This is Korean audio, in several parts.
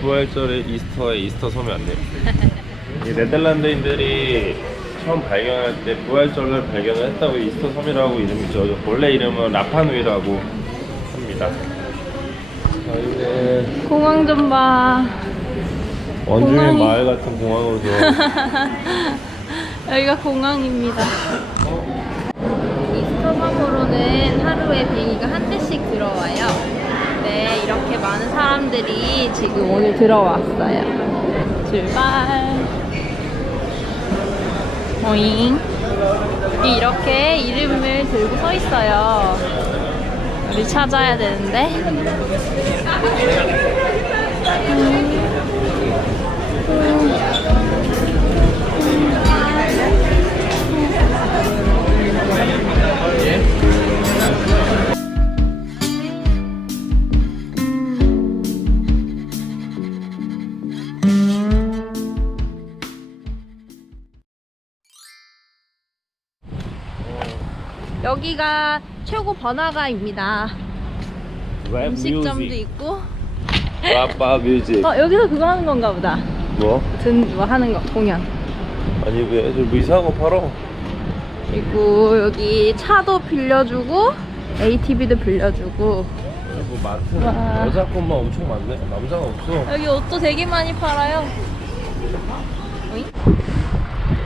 부활절에 이스터에 이스터 섬이 왔네요. 이 네덜란드인들이 처음 발견할 때 부활절을 발견을 했다고 이스터 섬이라고 이름이 죠 원래 이름은 라파누이라고 합니다. 저희는 공항 좀 봐. 원주민 공항이- 마을 같은 공항으로. 여기가 공항입니다. 이스터 섬으로는 하루에 비행기가 한 대씩 들어와요. 네, 이렇게 많은 사람들이 지금 오늘 들어왔어요. 출발. 여기 이렇게 이름을 들고 서 있어요. 우리 찾아야 되는데. 여기가 최고 번화가입니다. 랩 음식점도 뮤직. 있고. 라파 뮤직. 어, 여기서 그거 하는 건가 보다. 뭐? 든, 뭐 하는 거, 공연. 아니 왜 애들 뭐 이상한 거 팔어? 그리고 여기 차도 빌려주고, ATV도 빌려주고. 뭐 마트 와. 여자 것만 엄청 많네. 남자가 없어. 여기 옷도 되게 많이 팔아요.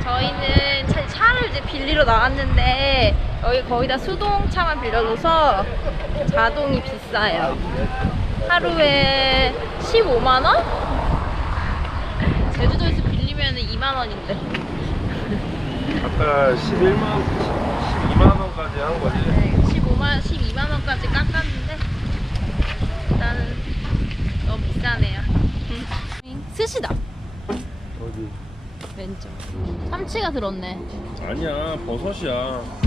저희는 차, 차를 이제 빌리러 나왔는데 여기 거의 다 수동차만 빌려줘서 자동이 비싸요. 하루에 15만 원? 제주도에서 빌리면 2만 원인데. 아까 11만 12만 원까지 한 거지. 네, 15만 12만 원까지 깎았는데 일단은 너무 비싸네요. 스시다. 왼쪽. 참치가 들었네. 아니야 버섯이야.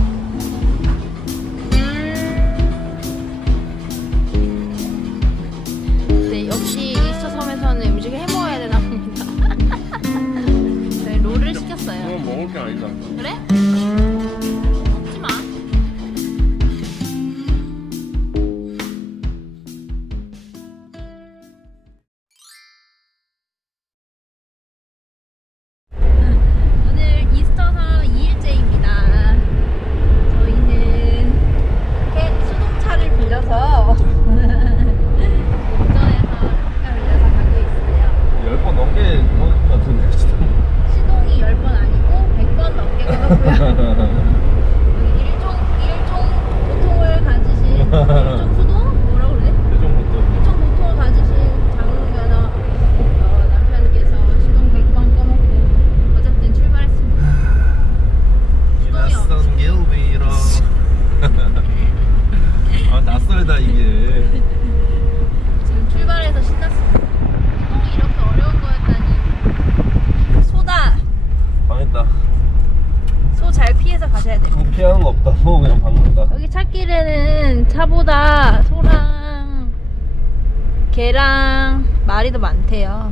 출발해서 신났습니다. 시동이 이렇게 어려운 거였다니. 소다! 망했다. 소 잘 피해서 가셔야 돼요. 그거 피하는 거 없다. 뭐 그냥 박는다. 여기 찾길에는 차보다 소랑 개랑 말이 더 많대요.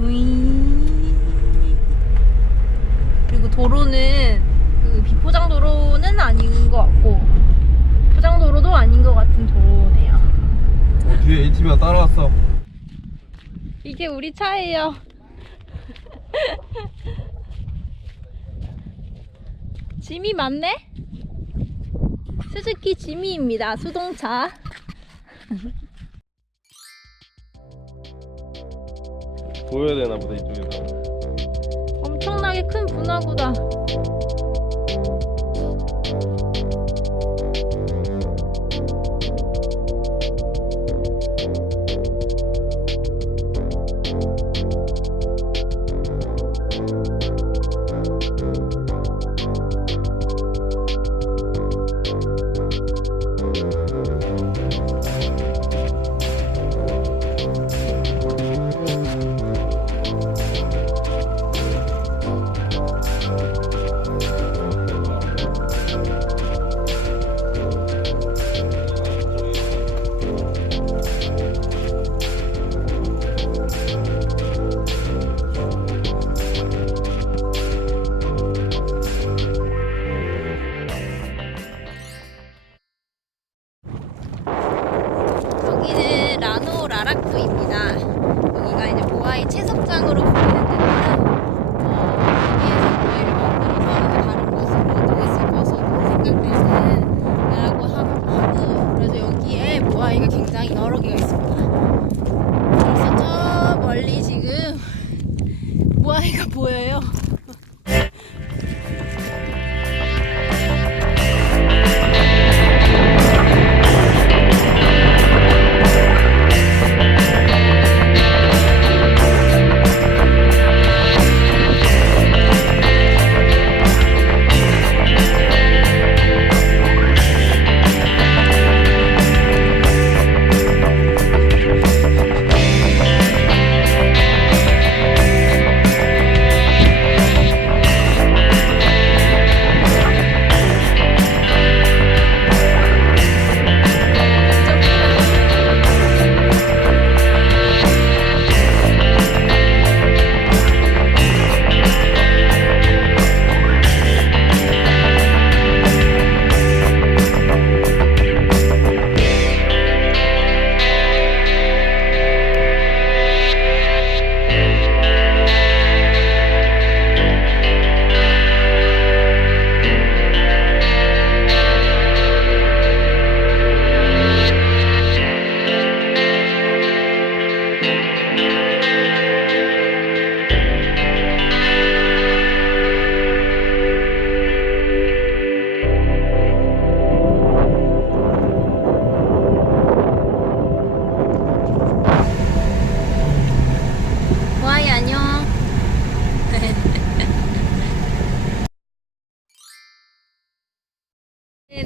우이. 그리고 도로는 그 비포장 도로는 아닌 것 같고 포장 도로도 아닌 것 같은 도로네요. 어, 뒤에 ATV가 따라왔어. 이게 우리 차예요. 짐이 많네? 스즈키 지미입니다. 수동차. 보여야 되나 보다 이쪽에서. 엄청나게 큰 분화구다. group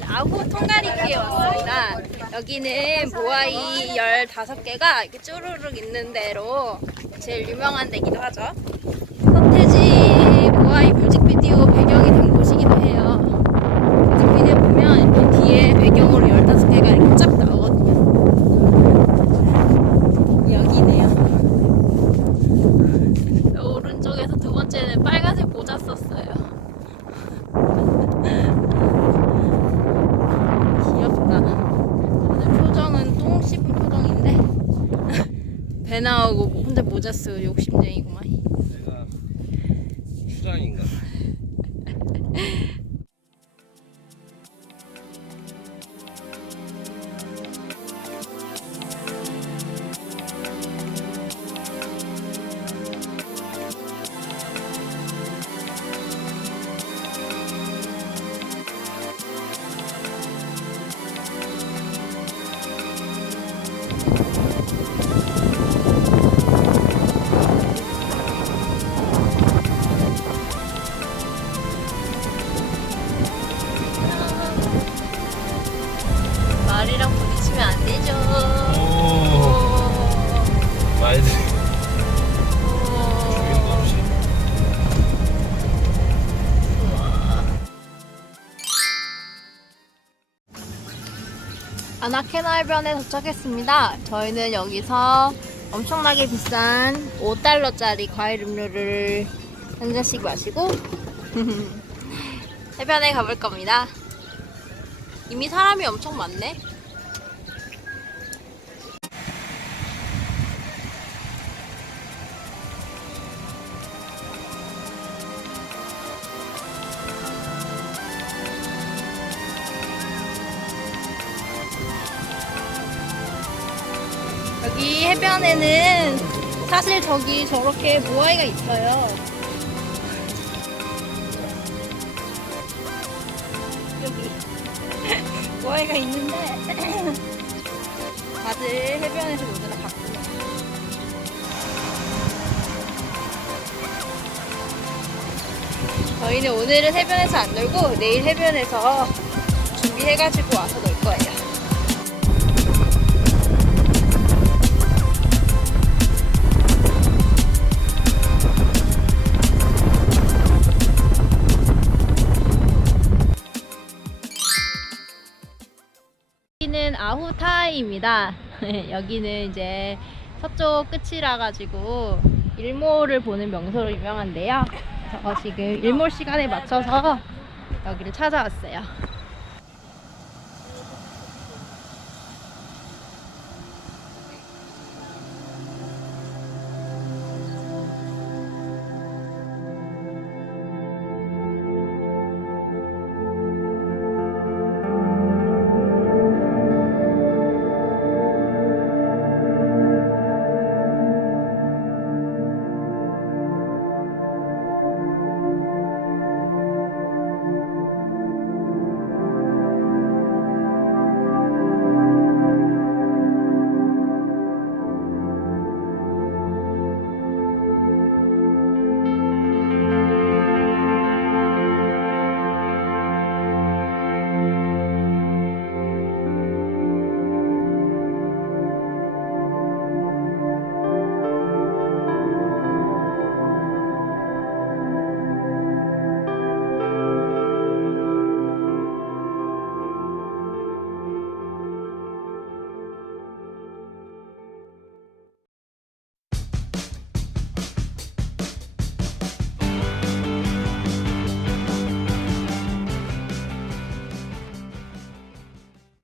아후 통가리키에 왔습니다. 여기는 모아이 15개가 이렇게 쭈루룩 있는 대로 제일 유명한 데기도 하죠. 서태지 모아이 뮤직비디오 배경이 된 곳이기도 해요. 뮤직비디오 보면 이렇게 뒤에 배경으로 15개가 이렇게 쫙 나오거든요. 여기네요. 오른쪽에서 두 번째는 빨간색 모자 썼어요. 귀엽다. 다들 표정은 똥 씹은 표정인데 배 나오고 쓰고 욕심쟁이구만. 내가 수장인가? 아나케나 해변에 도착했습니다. 저희는 여기서 엄청나게 비싼 5달러짜리 과일 음료를 한 잔씩 마시고 해변에 가볼 겁니다. 이미 사람이 엄청 많네. 사실 저기 저렇게 모아이가 있어요. 여기 모아이가 있는데 다들 해변에서 노느라 바쁘네. 저희는 오늘은 해변에서 안 놀고 내일 해변에서 준비해가지고 와서 놀 거예요. 아후타이입니다. 여기는 이제 서쪽 끝이라 가지고 일몰을 보는 명소로 유명한데요. 저 지금 일몰 시간에 맞춰서 여기를 찾아왔어요.